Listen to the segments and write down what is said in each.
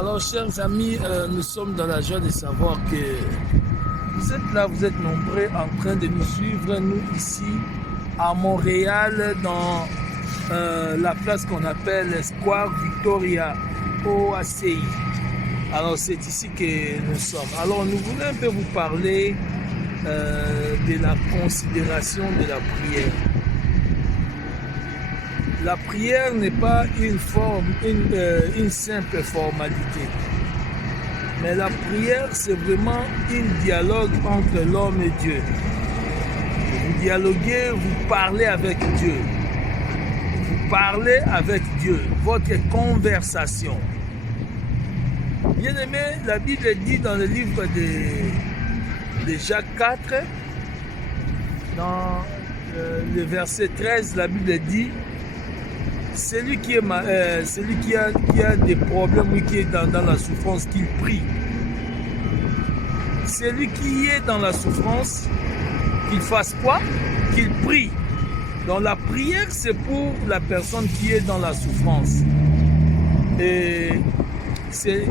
Alors, chers amis, nous sommes dans la joie de savoir que vous êtes là, vous êtes nombreux en train de nous suivre, nous ici à Montréal, dans la place qu'on appelle Square Victoria, au ACI. Alors, c'est ici que nous sommes. Alors, nous voulons un peu vous parler de la considération de la prière. La prière n'est pas une simple formalité. Mais la prière, c'est vraiment un dialogue entre l'homme et Dieu. Vous dialoguez, vous parlez avec Dieu. Vous parlez avec Dieu, votre conversation. Bien aimé, la Bible dit dans le livre de Jacques 4, dans le verset 13, la Bible dit: celui qui a des problèmes ou qui est dans la souffrance, qu'il prie. Celui qui est dans la souffrance, qu'il fasse quoi? Qu'il prie. Donc la prière, c'est pour la personne qui est dans la souffrance. Et c'est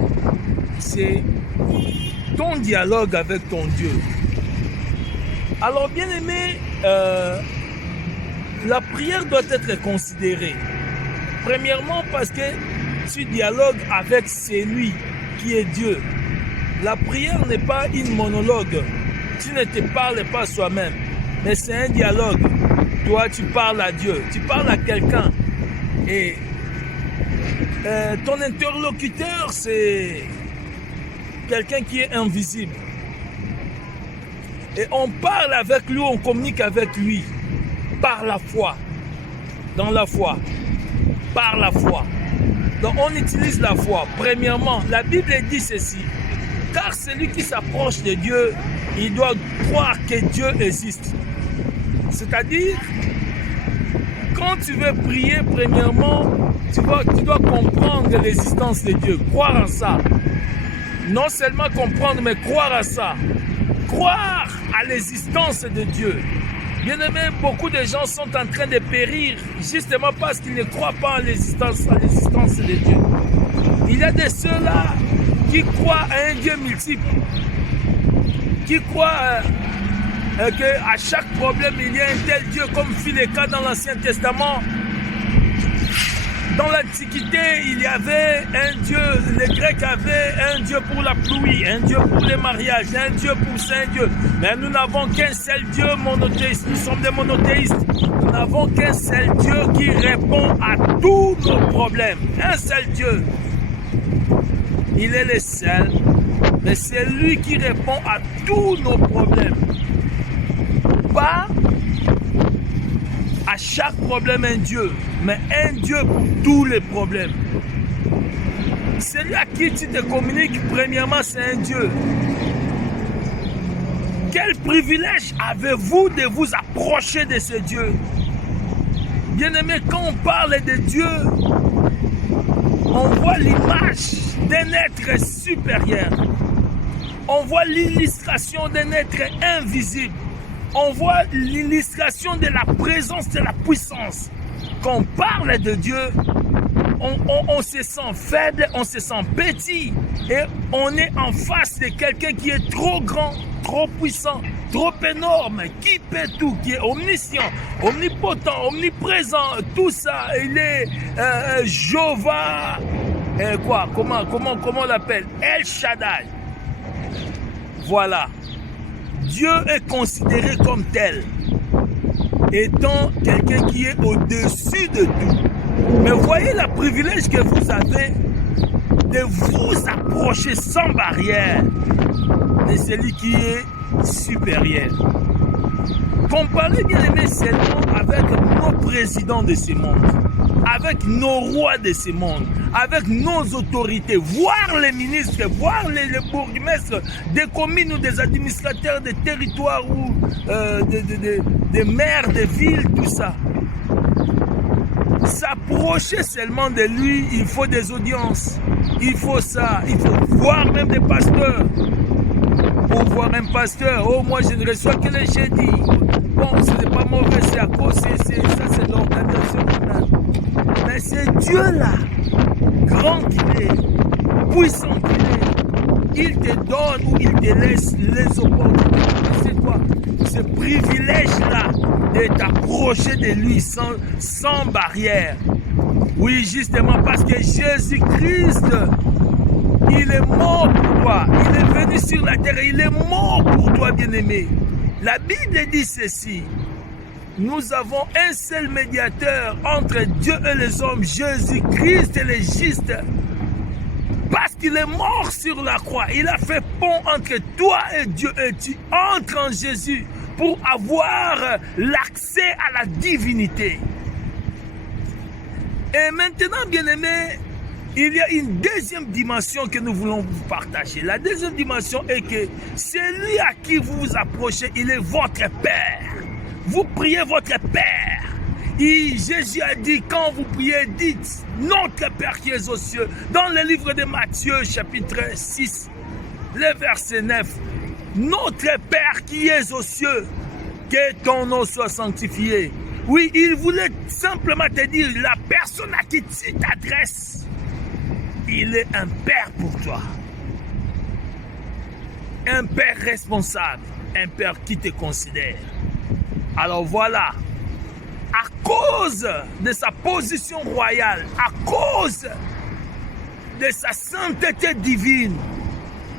ton dialogue avec ton Dieu. Alors bien aimé, la prière doit être considérée. Premièrement, parce que tu dialogues avec celui qui est Dieu. La prière n'est pas une monologue. Tu ne te parles pas soi-même, mais c'est un dialogue. Toi, tu parles à Dieu, tu parles à quelqu'un. Et ton interlocuteur, c'est quelqu'un qui est invisible. Et on parle avec lui, on communique avec lui par la foi, dans la foi. Par la foi. Donc on utilise la foi. Premièrement, la Bible dit ceci: car celui qui s'approche de Dieu, il doit croire que Dieu existe. C'est-à-dire, quand tu veux prier, premièrement, tu dois comprendre l'existence de Dieu, croire en ça. Non seulement comprendre, mais croire à ça. Croire à l'existence de Dieu. Bien aimé, beaucoup de gens sont en train de périr justement parce qu'ils ne croient pas en l'existence de Dieu. Il y a de ceux-là qui croient à un Dieu multiple, qui croient qu'à chaque problème il y a un tel Dieu, comme fut le cas dans l'Ancien Testament. Dans l'Antiquité, il y avait un Dieu, les Grecs avaient un Dieu pour la pluie, un Dieu pour les mariages, un Dieu pour Saint Dieu. Mais nous n'avons qu'un seul Dieu monothéiste, nous sommes des monothéistes. Nous n'avons qu'un seul Dieu qui répond à tous nos problèmes. Un seul Dieu. Il est le seul, mais c'est lui qui répond à tous nos problèmes. Pas à chaque problème un Dieu, mais un Dieu pour tous les problèmes. Celui à qui tu te communiques, premièrement, c'est un Dieu. Quel privilège avez-vous de vous approcher de ce Dieu? Bien-aimé, quand on parle de Dieu, on voit l'image d'un être supérieur. On voit l'illustration d'un être invisible. On voit l'illustration de la présence de la puissance. Quand on parle de Dieu, on se sent faible, on se sent petit. Et on est en face de quelqu'un qui est trop grand, trop puissant, trop énorme, qui peut tout, qui est omniscient, omnipotent, omniprésent, tout ça. Il est Jéhovah, comment on l'appelle? El Shaddai. Voilà. Dieu est considéré comme tel, étant quelqu'un qui est au-dessus de tout. Mais voyez le privilège que vous avez de vous approcher sans barrière de celui qui est supérieur. Comparez bien aimé seulement avec nos présidents de ce monde, avec nos rois de ce monde, avec nos autorités, voir les ministres, voir les bourgmestres des communes ou des administrateurs de territoires ou des maires de villes, tout ça. S'approcher seulement de lui, il faut des audiences, il faut ça, il faut voir même des pasteurs. Pour voir un pasteur, oh moi je ne reçois que les jeudis. Bon, ce n'est pas mauvais, c'est à cause, ça c'est l'organisation humaine. Mais c'est Dieu là, grand qu'il est, puissant qu'il est, il te donne ou il te laisse les opportunités. C'est quoi? Ce privilège-là de t'approcher de lui sans barrière. Oui, justement parce que Jésus-Christ, il est mort pour toi. Il est venu sur la terre et il est mort pour toi, bien-aimé. La Bible dit ceci. Nous avons un seul médiateur entre Dieu et les hommes, Jésus-Christ et les justes. Parce qu'il est mort sur la croix. Il a fait pont entre toi et Dieu. Et tu entres en Jésus pour avoir l'accès à la divinité. Et maintenant, bien-aimés, il y a une deuxième dimension que nous voulons vous partager. La deuxième dimension est que celui à qui vous vous approchez, il est votre Père. Vous priez votre Père. Et Jésus a dit, quand vous priez, dites, notre Père qui est aux cieux. Dans le livre de Matthieu, chapitre 6, le verset 9. Notre Père qui est aux cieux, que ton nom soit sanctifié. Oui, il voulait simplement te dire, la personne à qui tu t'adresses, il est un Père pour toi. Un Père responsable, un Père qui te considère. Alors voilà, à cause de sa position royale, à cause de sa sainteté divine,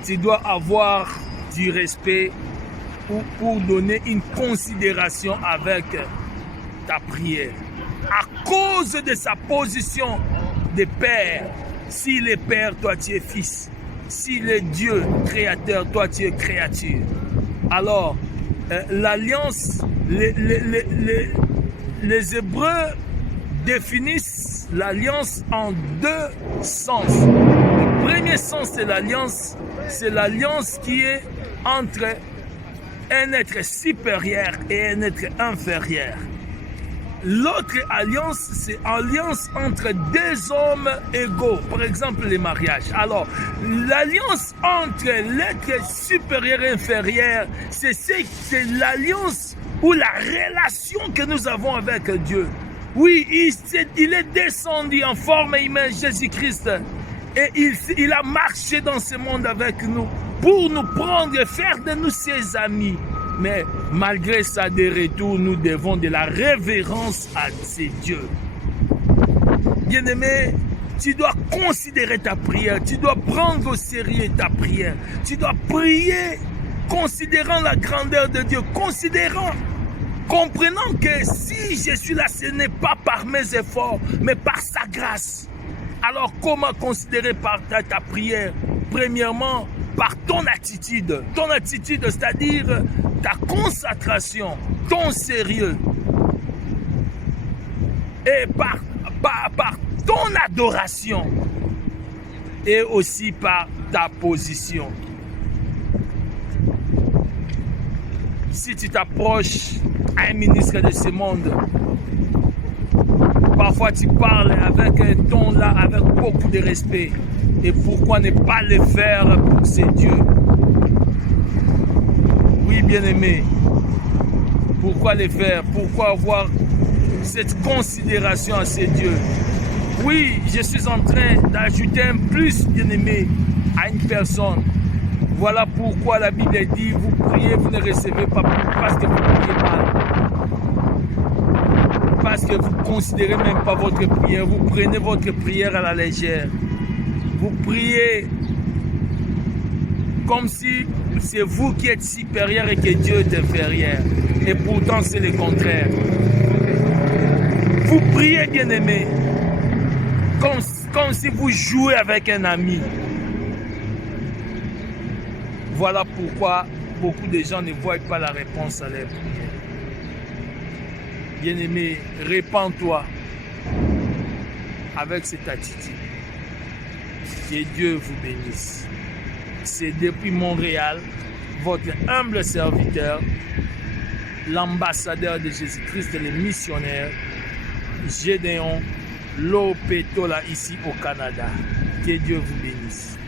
tu dois avoir du respect pour donner une considération avec ta prière. À cause de sa position de Père, s'il est Père, toi tu es Fils. S'il est Dieu créateur, toi tu es créature. Alors, l'alliance, les Hébreux définissent l'alliance en deux sens. Le premier sens de l'alliance, c'est l'alliance qui est entre un être supérieur et un être inférieur. L'autre alliance, c'est alliance entre deux hommes égaux. Par exemple, les mariages. Alors, l'alliance entre l'être supérieur et inférieur, c'est l'alliance ou la relation que nous avons avec Dieu. Oui, il est descendu en forme humaine, Jésus-Christ. Et il a marché dans ce monde avec nous pour nous prendre et faire de nous ses amis. Mais malgré ça, de retour, nous devons de la révérence à ces dieux. Bien-aimé, tu dois considérer ta prière, tu dois prendre au sérieux ta prière. Tu dois prier considérant la grandeur de Dieu, comprenant que si je suis là, ce n'est pas par mes efforts, mais par sa grâce. Alors comment considérer ta prière? Premièrement, par ton attitude, c'est-à-dire ta concentration, ton sérieux, et par ton adoration, et aussi par ta position. Si tu t'approches à un ministre de ce monde, parfois tu parles avec un ton là, avec beaucoup de respect. Et pourquoi ne pas le faire pour ces dieux? Oui, bien-aimé. Pourquoi le faire? Pourquoi avoir cette considération à ces dieux? Oui, je suis en train d'ajouter un plus, bien-aimé, à une personne. Voilà pourquoi la Bible dit, vous priez, vous ne recevez pas parce que vous priez mal. Parce que vous ne considérez même pas votre prière. Vous prenez votre prière à la légère. Vous priez comme si c'est vous qui êtes supérieur et que Dieu est inférieur. Et pourtant, c'est le contraire. Vous priez, bien-aimé, comme si vous jouez avec un ami. Voilà pourquoi beaucoup de gens ne voient pas la réponse à leur prière. Bien-aimé, répands-toi avec cette attitude. Que Dieu vous bénisse. C'est depuis Montréal, votre humble serviteur, l'ambassadeur de Jésus-Christ, le missionnaire, Gédéon Lopetola, ici au Canada. Que Dieu vous bénisse.